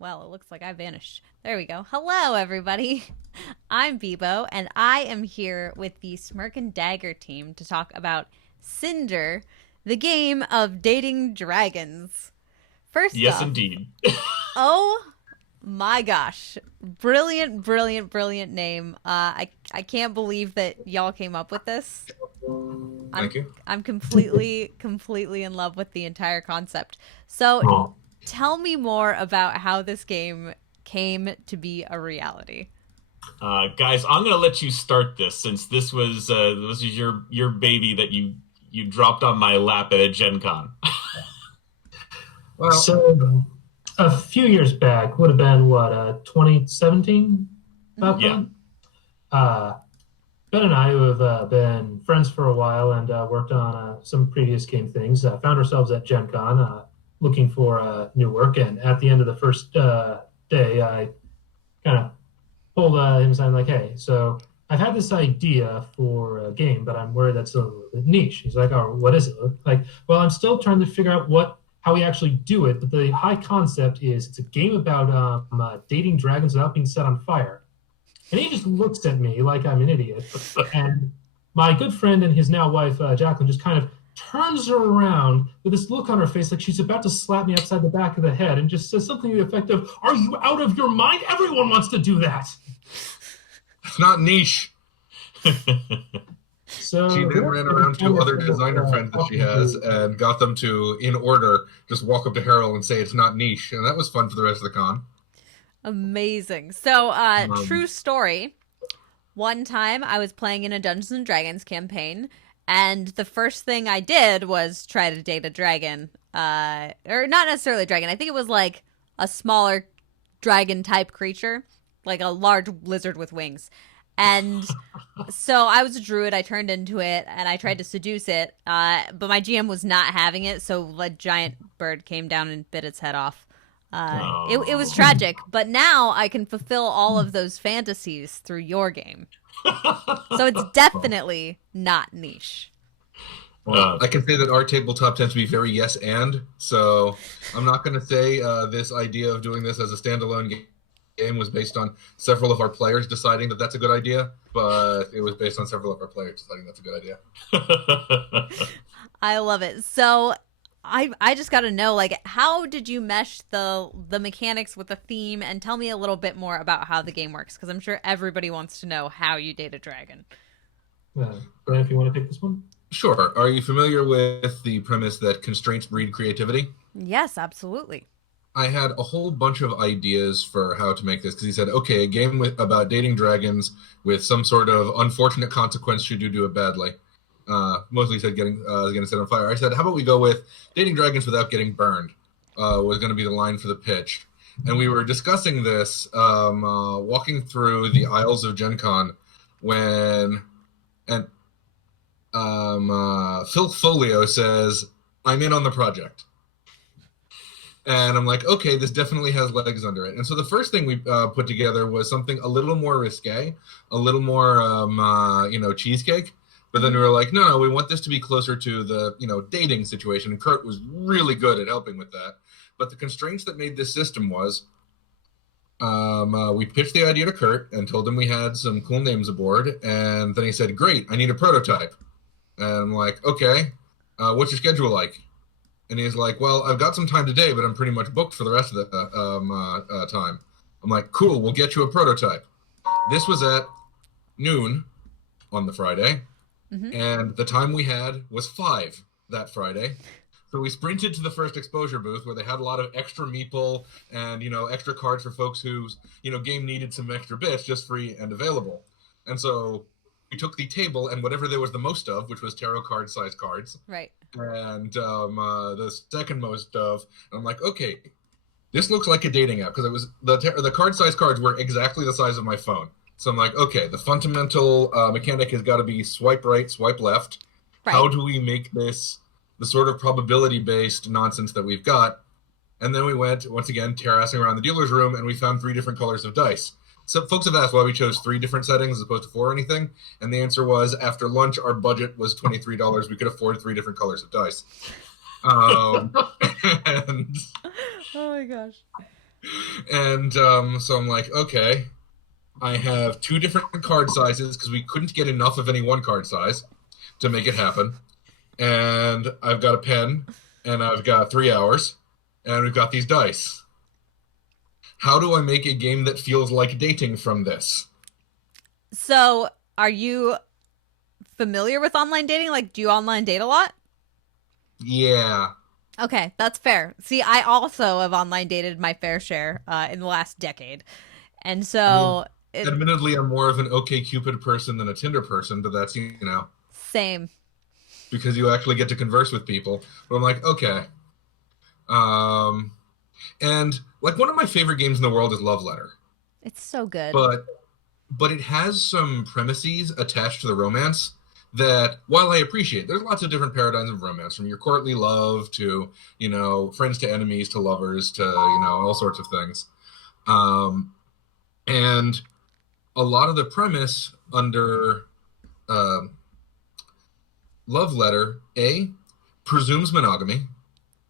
Well, it looks like I vanished. There we go. Hello, everybody. I'm Bebo, and I am here with the Smirk and Dagger team to talk about Cindr, the game of dating dragons. First Yes, off, indeed. oh my gosh. Brilliant, brilliant, brilliant name. I can't believe that y'all came up with this. I'm Thank you. I'm completely in love with the entire concept. So Oh. tell me more about how this game came to be a reality. Guys, I'm gonna let you start this since this was your baby that you dropped on my lap at a Gen Con. Well, so a few years back would have been what, 2017, about Yeah. then. Uh, Ben and I, who have been friends for a while and worked on some previous game things, found ourselves at Gen Con looking for new work. And at the end of the first day, I kind of pulled him aside, like, hey, so I've had this idea for a game, but I'm worried that's a little bit niche. He's like, oh, what is it? Like, well, I'm still trying to figure out how we actually do it, but the high concept is it's a game about dating dragons without being set on fire. And he just looks at me like I'm an idiot. And my good friend and his now wife, Jacqueline, just kind of turns her around with this look on her face like she's about to slap me upside the back of the head and just says something to the effect of, are you out of your mind? Everyone wants to do that. It's not niche. So She then ran around to other designer friends that she has and got them to, in order, just walk up to Harold and say it's not niche. And that was fun for the rest of the con. Amazing. So, Um, true story. One time I was playing in a Dungeons and Dragons campaign, and the first thing I did was try to date a dragon. Or not necessarily a dragon. I think it was like a smaller dragon type creature, like a large lizard with wings. And so I was a druid. I turned into it, and I tried to seduce it. But my GM was not having it, so a giant bird came down and bit its head off. It was Oh. tragic, but now I can fulfill all of those fantasies through your game. So it's definitely not niche. Well, I can say that our tabletop tends to be very yes and, so I'm not going to say this idea of doing this as a standalone game was based on several of our players deciding that that's a good idea, but it was based on several of our players deciding that's a good idea. I love it. So I just got to know, like, how did you mesh the mechanics with the theme, and tell me a little bit more about how the game works, because I'm sure everybody wants to know how you date a dragon. Brian, if you want to take this one. Sure. Are you familiar with the premise that constraints breed creativity? Yes, absolutely. I had a whole bunch of ideas for how to make this because he said, okay, a game about dating dragons with some sort of unfortunate consequence should you do it badly. Mostly said getting set on fire. I said, how about we go with dating dragons without getting burned? Was going to be the line for the pitch. And we were discussing this, walking through the aisles of Gen Con when Phil Folio says, I'm in on the project. And I'm like, okay, this definitely has legs under it. And so the first thing we put together was something a little more risque, a little more, cheesecake. But then we were like, no, we want this to be closer to the, dating situation. And Kurt was really good at helping with that. But the constraints that made this system was we pitched the idea to Kurt and told him we had some cool names aboard. And then he said, great, I need a prototype. And I'm like, okay, what's your schedule like? And he's like, well, I've got some time today, but I'm pretty much booked for the rest of the time. I'm like, cool, we'll get you a prototype. This was at noon on the Friday, and the time we had was 5 that Friday. So we sprinted to the first exposure booth where they had a lot of extra meeple and, extra cards for folks whose, game needed some extra bits just free and available. And so we took the table and whatever there was the most of, which was tarot card size cards. Right. And the second most of, and I'm like, okay, this looks like a dating app because it was the card size cards were exactly the size of my phone. So I'm like, okay, the fundamental mechanic has got to be swipe right, swipe left. Right. How do we make this the sort of probability-based nonsense that we've got? And then we went, once again, terrassing around the dealer's room, and we found 3 different colors of dice. So folks have asked why we chose 3 different settings as opposed to 4 or anything. And the answer was, after lunch, our budget was $23. We could afford 3 different colors of dice. And Oh my gosh. And so I'm like, okay, I have 2 different card sizes because we couldn't get enough of any one card size to make it happen. And I've got a pen, and I've got 3 hours, and we've got these dice. How do I make a game that feels like dating from this? So, are you familiar with online dating? Like, do you online date a lot? Yeah. Okay, that's fair. See, I also have online dated my fair share in the last decade. And so, Admittedly, I'm more of an OkCupid person than a Tinder person, but that's, same. because you actually get to converse with people. But I'm like, okay. And like one of my favorite games in the world is Love Letter, It's so good. but it has some premises attached to the romance that, while I appreciate, there's lots of different paradigms of romance, from your courtly love to, friends to enemies to lovers to, all sorts of things. And a lot of the premise under Love Letter, A, presumes monogamy.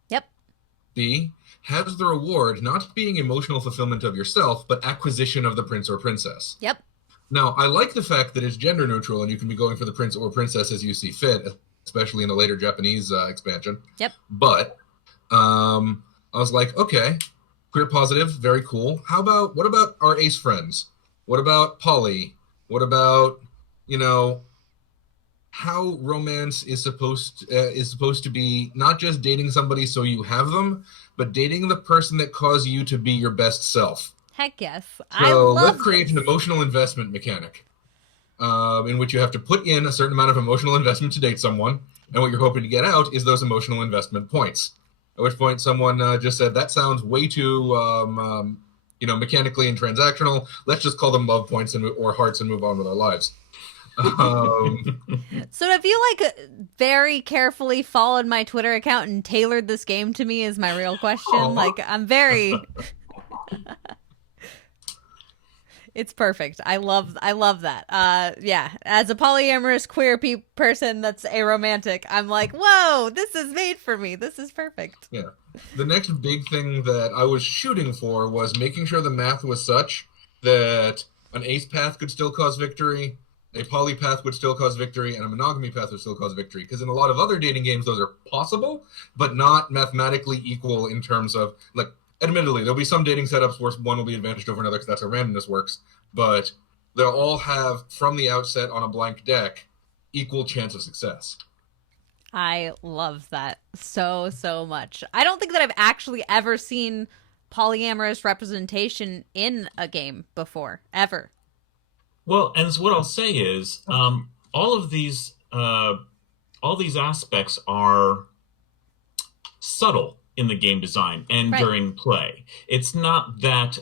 Yep. B, has the reward not being emotional fulfillment of yourself, but acquisition of the prince or princess. Yep. Now, I like the fact that it's gender neutral and you can be going for the prince or princess as you see fit, especially in the later Japanese expansion. Yep. But I was like, okay, queer positive, very cool. What about our ace friends? What about poly? What about, how romance is supposed to be not just dating somebody so you have them, but dating the person that caused you to be your best self. Heck yes. So let's create an emotional investment mechanic in which you have to put in a certain amount of emotional investment to date someone, and what you're hoping to get out is those emotional investment points. At which point someone just said, that sounds way too, mechanically and transactional. Let's just call them love points or hearts and move on with our lives. So have you very carefully followed my Twitter account and tailored this game to me is my real question. Aww. I'm very It's perfect. I love that. Yeah, as a polyamorous queer person that's aromantic, I'm like, whoa, this is made for me. This is perfect. Yeah. The next big thing that I was shooting for was making sure the math was such that an ace path could still cause victory, a poly path would still cause victory, and a monogamy path would still cause victory. Because in a lot of other dating games, those are possible, but not mathematically equal in terms of, admittedly, there'll be some dating setups where one will be advantaged over another because that's how randomness works, but they'll all have, from the outset on a blank deck, equal chance of success. I love that so much. I don't think that I've actually ever seen polyamorous representation in a game before, ever. Well, and so what I'll say is, all these aspects are subtle in the game design and during play. It's not that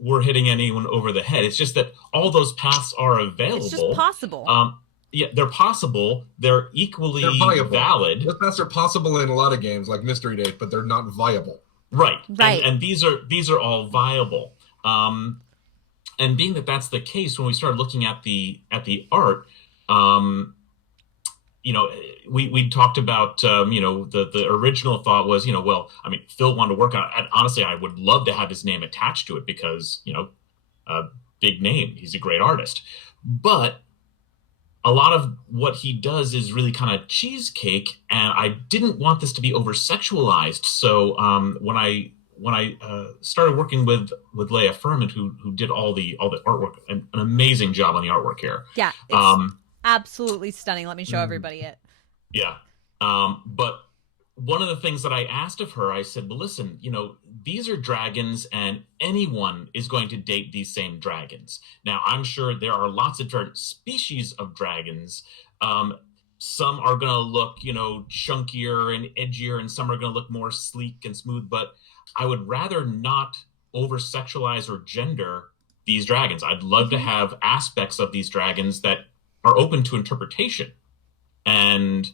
we're hitting anyone over the head. It's just that all those paths are available. It's just possible. Yeah, they're possible. They're equally valid. Those paths are possible in a lot of games, like Mystery Date, but they're not viable. Right. And these are all viable. And being that that's the case, when we started looking at the art, we talked about, the original thought was, Phil wanted to work on it. And honestly, I would love to have his name attached to it because, a big name. He's a great artist. But a lot of what he does is really kind of cheesecake, and I didn't want this to be over-sexualized. So when I started working with Leia Furman, who did all the artwork, an amazing job on the artwork here. Yeah, it's absolutely stunning. Let me show everybody it. Yeah, but one of the things that I asked of her, I said, well, listen, these are dragons, and anyone is going to date these same dragons. Now, I'm sure there are lots of different species of dragons. Some are going to look, chunkier and edgier, and some are going to look more sleek and smooth, but I would rather not over-sexualize or gender these dragons. I'd love to have aspects of these dragons that are open to interpretation. And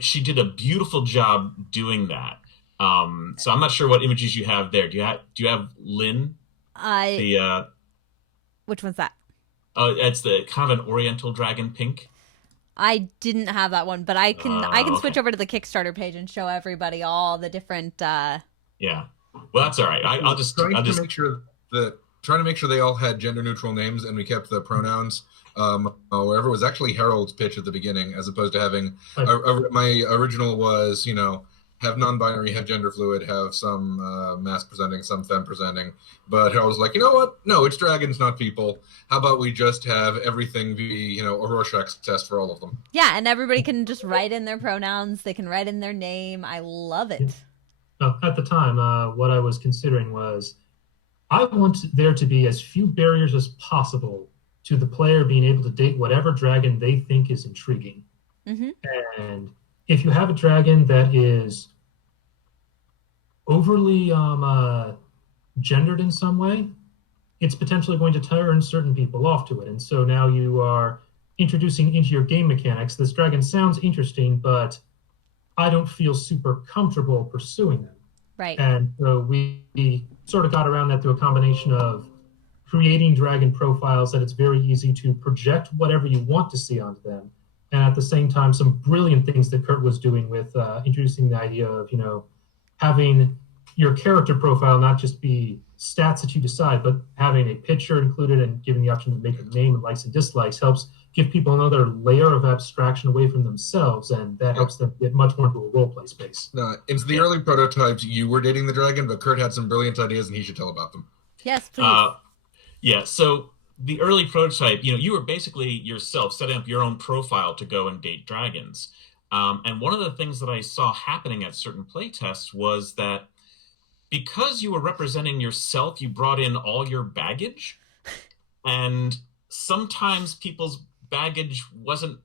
she did a beautiful job doing that. So I'm not sure what images you have there. Do you have Lynn? Which one's that? It's the kind of an Oriental dragon pink. I didn't have that one, but I can switch okay. over to the Kickstarter page and show everybody all the different. Yeah. Well, that's all right. I'll just trying I'll to just make sure that trying to make sure they all had gender neutral names and we kept the pronouns wherever. It was actually Harold's pitch at the beginning, as opposed to having my original was, have non-binary, have gender fluid, have some mask presenting, some femme presenting. But Harold was like, you know what? No, it's dragons, not people. How about we just have everything be, a Rorschach's test for all of them? Yeah, and everybody can just write in their pronouns. They can write in their name. I love it. At the time, what I was considering was I want there to be as few barriers as possible to the player being able to date whatever dragon they think is intriguing. Mm-hmm. And if you have a dragon that is overly gendered in some way, it's potentially going to turn certain people off to it. And so now you are introducing into your game mechanics, this dragon sounds interesting, but I don't feel super comfortable pursuing them. Right. And so we sort of got around that through a combination of creating dragon profiles that it's very easy to project whatever you want to see onto them. And at the same time, some brilliant things that Kurt was doing with introducing the idea of, having your character profile not just be stats that you decide, but having a picture included and giving the option to make a name and likes and dislikes helps give people another layer of abstraction away from themselves, and that helps them get much more into a roleplay space. No, into the early prototypes, you were dating the dragon, but Kurt had some brilliant ideas, and he should tell about them. Yes, please. Yeah, so the early prototype, you were basically yourself setting up your own profile to go and date dragons. And one of the things that I saw happening at certain playtests was that because you were representing yourself, you brought in all your baggage, and sometimes people's baggage wasn't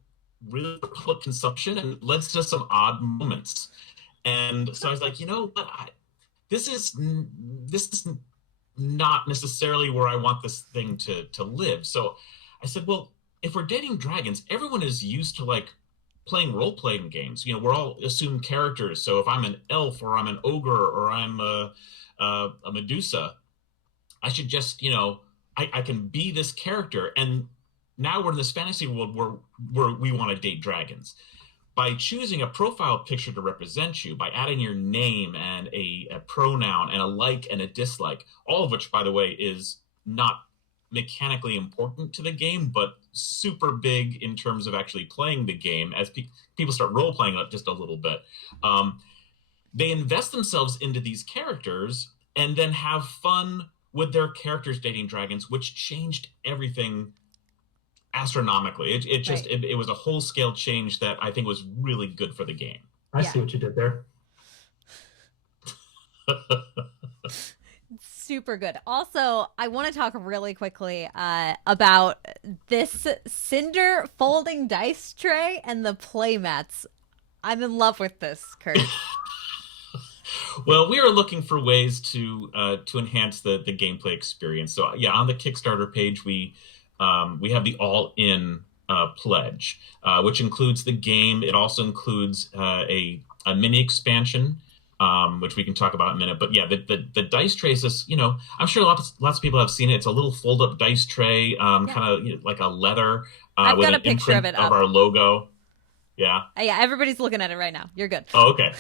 really for public consumption, and it led to some odd moments. And so I was like, what? This is not necessarily where I want this thing to live. So I said, well, if we're dating dragons, everyone is used to playing role-playing games. We're all assumed characters. So if I'm an elf or I'm an ogre or I'm a Medusa, I should just, I can be this character. And now we're in this fantasy world where we want to date dragons. By choosing a profile picture to represent you, by adding your name and a pronoun and a like and a dislike, all of which, by the way, is not mechanically important to the game, but super big in terms of actually playing the game as people start role-playing it just a little bit. They invest themselves into these characters and then have fun with their characters dating dragons, which changed everything astronomically. It was a whole scale change that I think was really good for the game. I see what you did there. Super good. Also, I want to talk really quickly about this Cindr folding dice tray and the playmats. I'm in love with this, Kurt. Well, we are looking for ways to enhance the gameplay experience. So yeah, on the Kickstarter page, we have the all-in pledge, which includes the game. It also includes a mini expansion, which we can talk about in a minute. But yeah, the dice tray is this, I'm sure lots of people have seen it. It's a little fold-up dice tray, kind of like a leather I've with got an a picture of imprint it of our logo. Yeah. Yeah, everybody's looking at it right now. You're good. Oh, okay.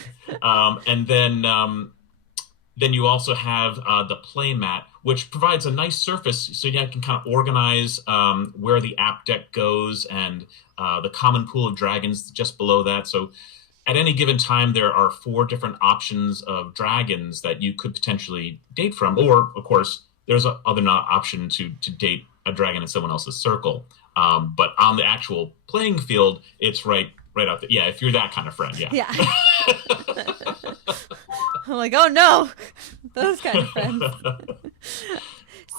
And then you also have the playmat, which provides a nice surface so you can kind of organize where the app deck goes and the common pool of dragons just below that. So at any given time, there are 4 different options of dragons that you could potentially date from. Or, of course, there's other option to date a dragon in someone else's circle. But on the actual playing field, it's right out there. Yeah, if you're that kind of friend, yeah. Yeah. I'm like, oh no, those kind of friends.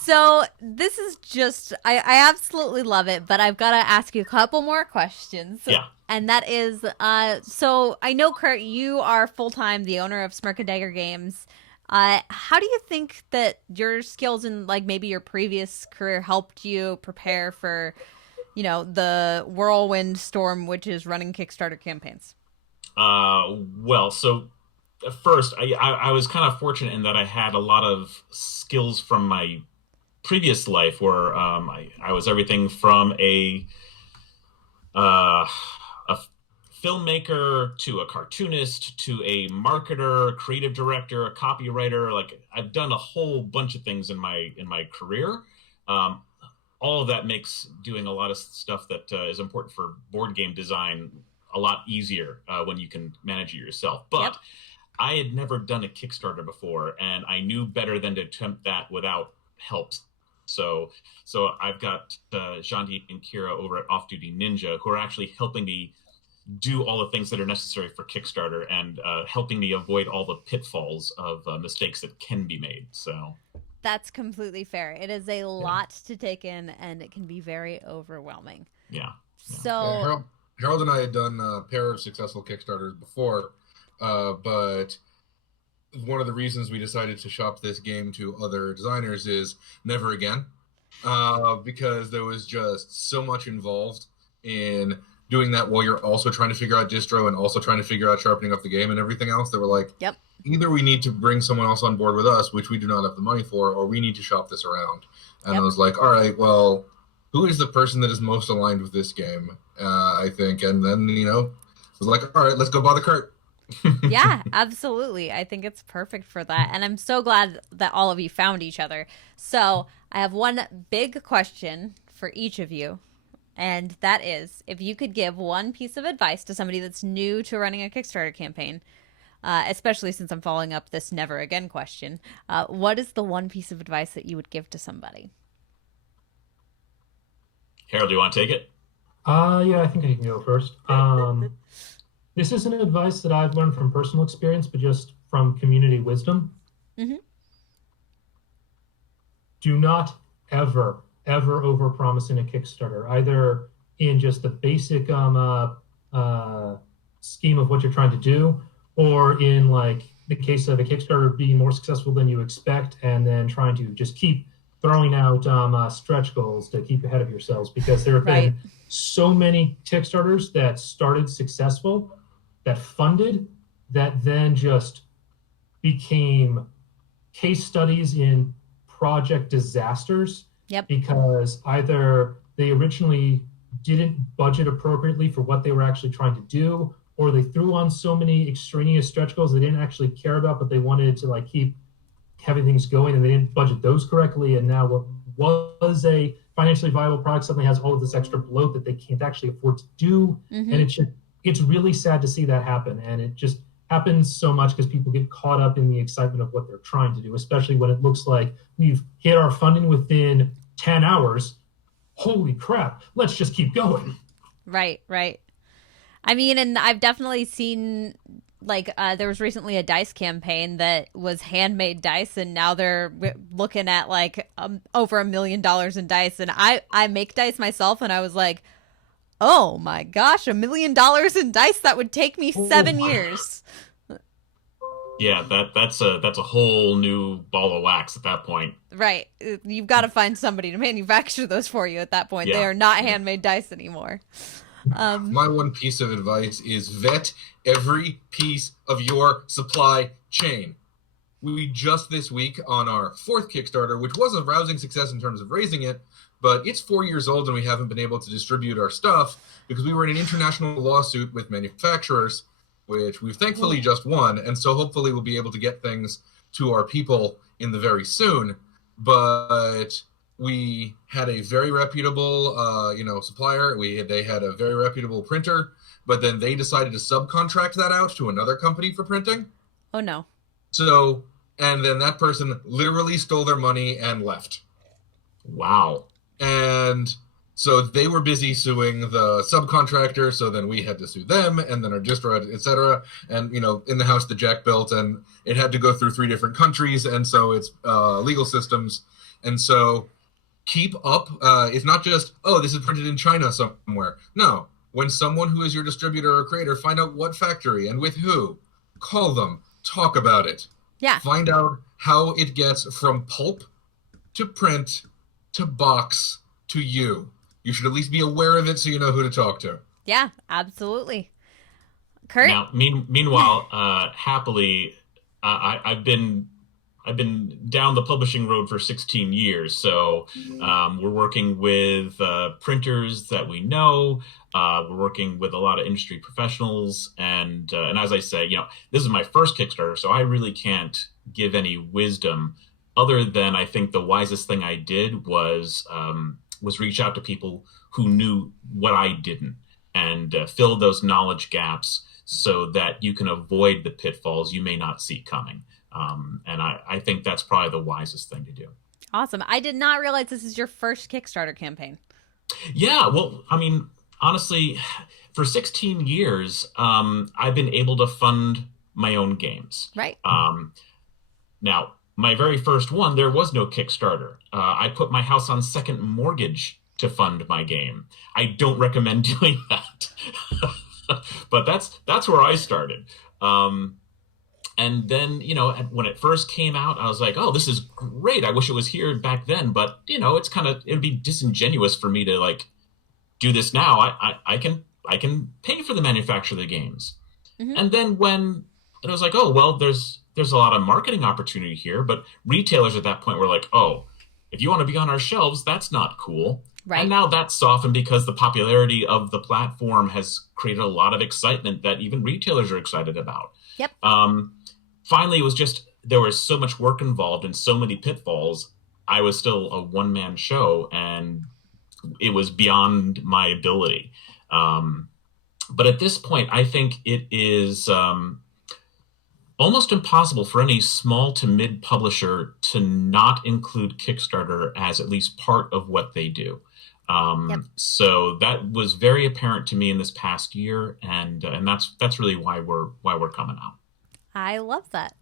So this is just, I absolutely love it, but I've got to ask you a couple more questions. Yeah. And that is, so I know, Kurt, you are full-time the owner of Smirk Dagger Games. How do you think that your skills and maybe your previous career helped you prepare for, the whirlwind storm, which is running Kickstarter campaigns? Well, so first, I was kind of fortunate in that I had a lot of skills from my previous life where I was everything from a filmmaker to a cartoonist to a marketer, creative director, a copywriter. Like I've done a whole bunch of things in my career. Um, all of that makes doing a lot of stuff that is important for board game design a lot easier when you can manage it yourself. But Yep. I had never done a Kickstarter before, and I knew better than to attempt that without help. So I've got Jean-Deep and Kira over at Off Duty Ninja who are actually helping me do all the things that are necessary for Kickstarter and helping me avoid all the pitfalls of mistakes that can be made. So That's completely fair. It is a lot to take in, and it can be very overwhelming. yeah. So Harold and I had done a pair of successful Kickstarters before, but one of the reasons we decided to shop this game to other designers is never again, because there was just so much involved in doing that while you're also trying to figure out distro and also trying to figure out sharpening up the game and everything else. They were like, Yep. either we need to bring someone else on board with us, which we do not have the money for, or we need to shop this around. And Yep. I was like, all right, well, who is the person that is most aligned with this game? I think. And then, I was like, all right, let's go bother Kurt. yeah, absolutely. I think it's perfect for that. And I'm so glad that all of you found each other. So I have one big question for each of you. And that is, if you could give one piece of advice to somebody that's new to running a Kickstarter campaign, especially since I'm following up this never again question, what is the one piece of advice that you would give to somebody? Harold, do you want to take it? Yeah, I think I can go first. This isn't advice that I've learned from personal experience, but just from community wisdom. Mhm. Do not ever overpromise in a Kickstarter, either in just the basic scheme of what you're trying to do, or in like the case of a Kickstarter being more successful than you expect, and then trying to just keep throwing out stretch goals to keep ahead of yourselves, because there have Right. been so many Kickstarters that started successful, that funded, that then just became case studies in project disasters. Yep. Because either they originally didn't budget appropriately for what they were actually trying to do, or they threw on so many extraneous stretch goals they didn't actually care about, but they wanted to like keep having things going, and they didn't budget those correctly. And now what was a financially viable product suddenly has all of this extra bloat that they can't actually afford to do. Mhm. And it's really sad to see that happen. And it just happens so much because people get caught up in the excitement of what they're trying to do, especially when it looks like we've hit our funding within 10 hours. Holy crap, let's just keep going. Right. I mean, and I've definitely seen, like, there was recently a dice campaign that was handmade dice, and now they're looking at like over $1 million in dice. And I make dice myself, and I was like, oh my gosh, $1 million in dice, that would take me 7 years. Yeah, that's a whole new ball of wax at that point. Right. You've got to find somebody to manufacture those for you at that point. They Yeah. are not handmade dice anymore. My one piece of advice is vet every piece of your supply chain. We just this week on our 4th Kickstarter, which was a rousing success in terms of raising it, but it's 4 years old and we haven't been able to distribute our stuff because we were in an international lawsuit with manufacturers, which we've thankfully just won. And so hopefully we'll be able to get things to our people in the very soon. But we had a very reputable, supplier. They had a very reputable printer, but then they decided to subcontract that out to another company for printing. Oh no. So, and then that person literally stole their money and left. Wow. And so they were busy suing the subcontractor, so then we had to sue them, and then our distro, etc. And, in the house that Jack built, and it had to go through 3 different countries, and so it's legal systems. And so keep up. It's not just, this is printed in China somewhere. No. When someone who is your distributor or creator, find out what factory and with who. Call them. Talk about it. Yeah. Find out how it gets from pulp to print to box to you. You should at least be aware of it so you know who to talk to. Yeah, absolutely. Kurt? Now, meanwhile, happily, I've been I've been down the publishing road for 16 years. So we're working with printers that we know. We're working with a lot of industry professionals, and as I say, this is my first Kickstarter, so I really can't give any wisdom other than I think the wisest thing I did was reach out to people who knew what I didn't, and fill those knowledge gaps so that you can avoid the pitfalls you may not see coming. And I think that's probably the wisest thing to do. Awesome. I did not realize this is your first Kickstarter campaign. Yeah, well, I mean, honestly, for 16 years, I've been able to fund my own games. Right. Now, my very first one, there was no Kickstarter. I put my house on second mortgage to fund my game. I don't recommend doing that. But that's where I started. And then, when it first came out, I was like, oh, this is great. I wish it was here back then. But, it'd be disingenuous for me to like do this now. I can pay for the manufacture of the games. Mm-hmm. And then when it was like, oh, well, there's a lot of marketing opportunity here. But retailers at that point were like, oh, if you want to be on our shelves, that's not cool. Right. And now that's softened because the popularity of the platform has created a lot of excitement that even retailers are excited about. Yep. Finally, it was just, there was so much work involved and so many pitfalls. I was still a one-man show, and it was beyond my ability. But at this point, I think it is almost impossible for any small to mid publisher to not include Kickstarter as at least part of what they do. Yep. So that was very apparent to me in this past year, and that's really why we're coming out. I love that.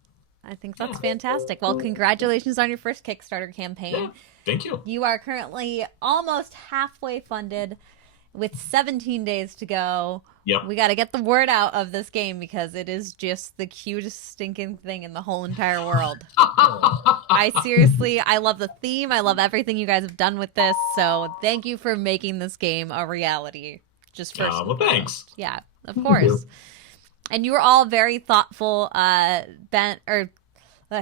I think that's fantastic. Well, congratulations on your first Kickstarter campaign. Yeah, thank you. You are currently almost halfway funded with 17 days to go. Yep. We got to get the word out of this game because it is just the cutest stinking thing in the whole entire world. I love the theme. I love everything you guys have done with this. So thank you for making this game a reality. Just first. Well, thanks. Yeah, of course. And you were all very thoughtful, Ben.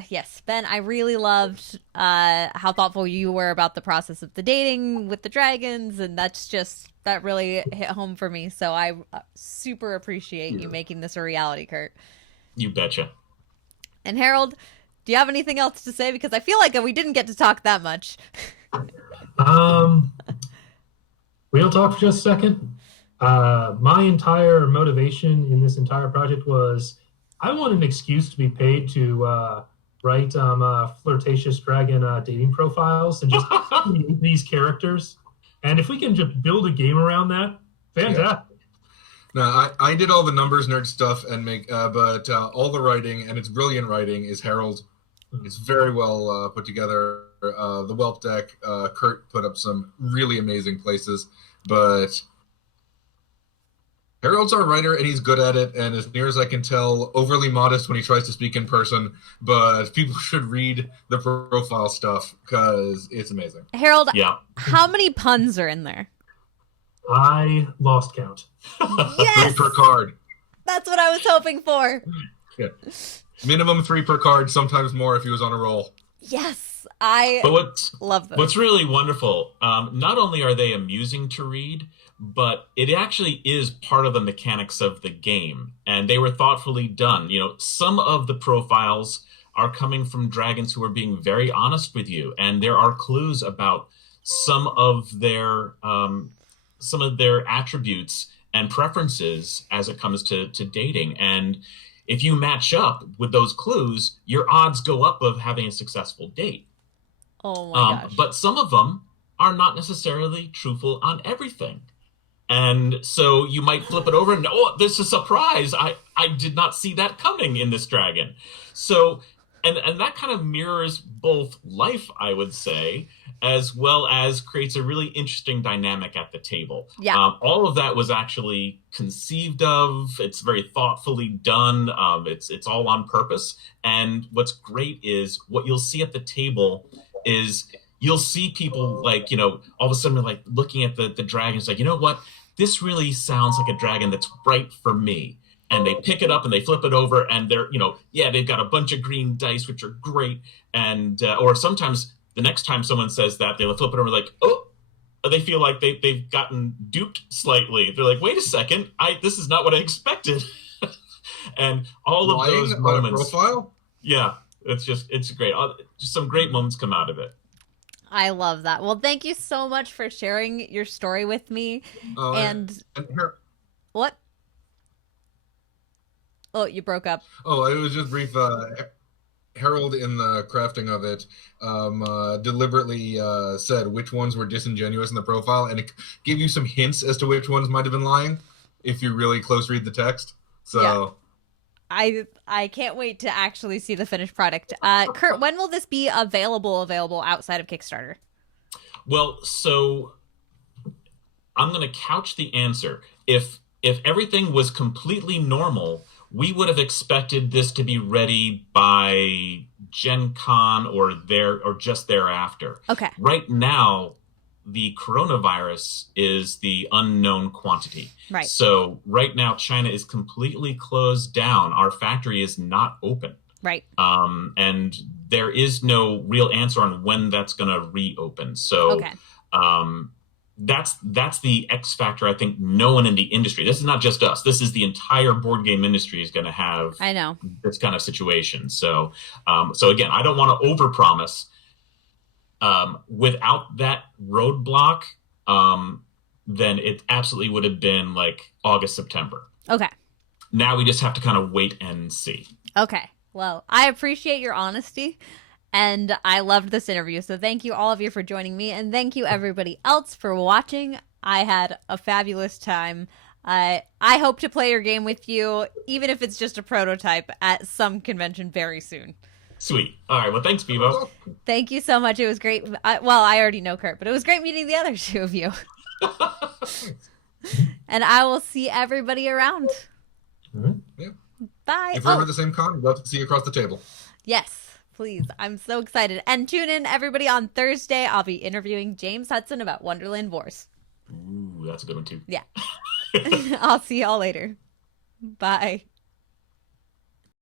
Yes, Ben, I really loved how thoughtful you were about the process of the dating with the dragons, and that really hit home for me. So I super appreciate you making this a reality, Kurt. You betcha. And Harold, do you have anything else to say? Because I feel like we didn't get to talk that much. Real talk for just a second. My entire motivation in this entire project was I want an excuse to be paid to write flirtatious dragon dating profiles and just create these characters. And if we can just build a game around that, fantastic. No, I did all the numbers nerd stuff and but all the writing, and it's brilliant writing, is Harold. It's very well put together. The Whelp deck, Kurt put up some really amazing places, but Harold's our writer, and he's good at it, and as near as I can tell, overly modest when he tries to speak in person, but people should read the profile stuff, because it's amazing. Harold, how many puns are in there? I lost count. Yes! 3 per card. That's what I was hoping for. Yeah. Minimum 3 per card, sometimes more if he was on a roll. Yes! Love those. What's really wonderful, not only are they amusing to read, but it actually is part of the mechanics of the game, and they were thoughtfully done. Some of the profiles are coming from dragons who are being very honest with you, and there are clues about some of their attributes and preferences as it comes to dating. And if you match up with those clues, your odds go up of having a successful date. Oh my gosh. But some of them are not necessarily truthful on everything. And so you might flip it over and, oh, this is a surprise. I did not see that coming in this dragon. So, and that kind of mirrors both life, I would say, as well as creates a really interesting dynamic at the table. Yeah. All of that was actually conceived of. It's very thoughtfully done. It's all on purpose. And what's great is what you'll see at the table is you'll see people all of a sudden looking at the dragons like, you know what? This really sounds like a dragon that's right for me. and they pick it up and they flip it over, and they're, they've got a bunch of green dice, which are great. And, or sometimes the next time someone says that, they'll flip it over like, oh, they feel like they've gotten duped slightly. They're like, wait a second, this is not what I expected. And all of Lying those on a moments. profile? Yeah, it's great. Just some great moments come out of it. I love that. Well, thank you so much for sharing your story with me. And here, what? Oh, you broke up. oh, it was just brief. Harold, in the crafting of it, deliberately said which ones were disingenuous in the profile, and it gave you some hints as to which ones might have been lying if you really close read the text. So. Yeah. I can't wait to actually see the finished product. Kurt, when will this be available outside of Kickstarter? Well, so I'm going to couch the answer. If everything was completely normal, we would have expected this to be ready by Gen Con or just thereafter. Okay. Right now, the coronavirus is the unknown quantity. Right. So right now, China is completely closed down. Our factory is not open. Right. And there is no real answer on when that's going to reopen. So okay. That's the X factor. I think no one in the industry, this is not just us, this is the entire board game industry is going to have I know. this kind of situation. So again, I don't want to overpromise. Without that roadblock, then it absolutely would have been like August, September. Okay. Now we just have to kind of wait and see. Okay. Well, I appreciate your honesty, and I loved this interview. So thank you all of you for joining me, and thank you everybody else for watching. I had a fabulous time. I hope to play your game with you, even if it's just a prototype, at some convention very soon. Sweet. All right. Well, thanks, Bevo. Thank you so much. It was great. I already know Kurt, but it was great meeting the other two of you. And I will see everybody around. All right. Yeah. Bye. If we're ever at the same con, we'd love to see you across the table. Yes, please. I'm so excited. And tune in, everybody, on Thursday. I'll be interviewing James Hudson about Wonderland Wars. Ooh, that's a good one, too. Yeah. I'll see y'all later. Bye.